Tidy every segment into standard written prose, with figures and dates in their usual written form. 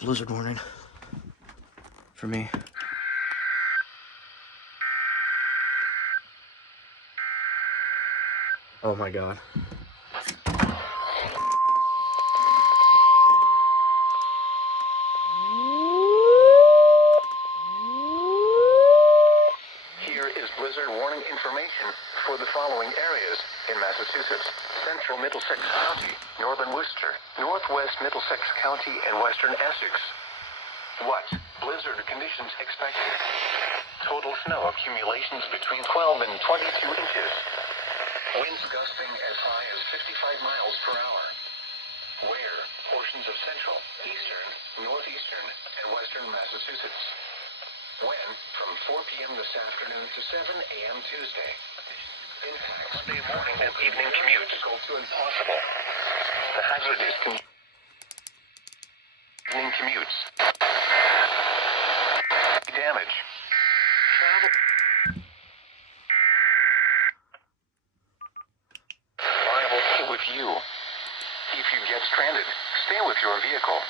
blizzard warning for me. Oh my god. Here is blizzard warning information for the following areas in Massachusetts: Central Middlesex County, Northern Worcester, Northwest Middlesex County, and Western Essex. What? Blizzard conditions expected. Total snow accumulations between 12 and 22 inches. Winds gusting as high as 55 miles per hour. Where? Portions of central, eastern, northeastern, and western Massachusetts. When? From 4 p.m. this afternoon to 7 a.m. Tuesday. Impacts Monday morning and evening commute. Difficult to impossible. The hazard is evening commutes. Damage. Travel. Liable to with you. If you get stranded, stay with your vehicle.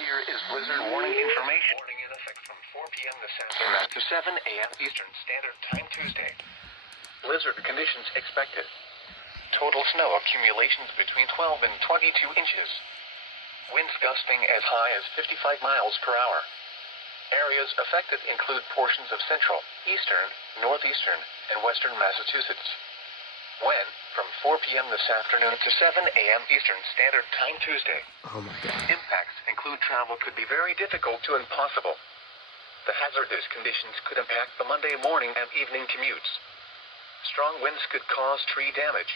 Here is blizzard warning information. Warning in effect from 4 p.m. this afternoon to 7 a.m. Eastern Standard Time Tuesday. Blizzard conditions expected. Total snow accumulations between 12 and 22 inches. Winds gusting as high as 55 miles per hour. Areas affected include portions of central, eastern, northeastern, and western Massachusetts. When? From 4 p.m. this afternoon to 7 a.m. Eastern Standard Time Tuesday. Oh my god. Impacts include travel could be very difficult to impossible. The hazardous conditions could impact the Monday morning and evening commutes. Strong winds could cause tree damage.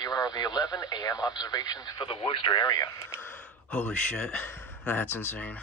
Here are the 11 a.m. observations for the Worcester area. Holy shit. That's insane.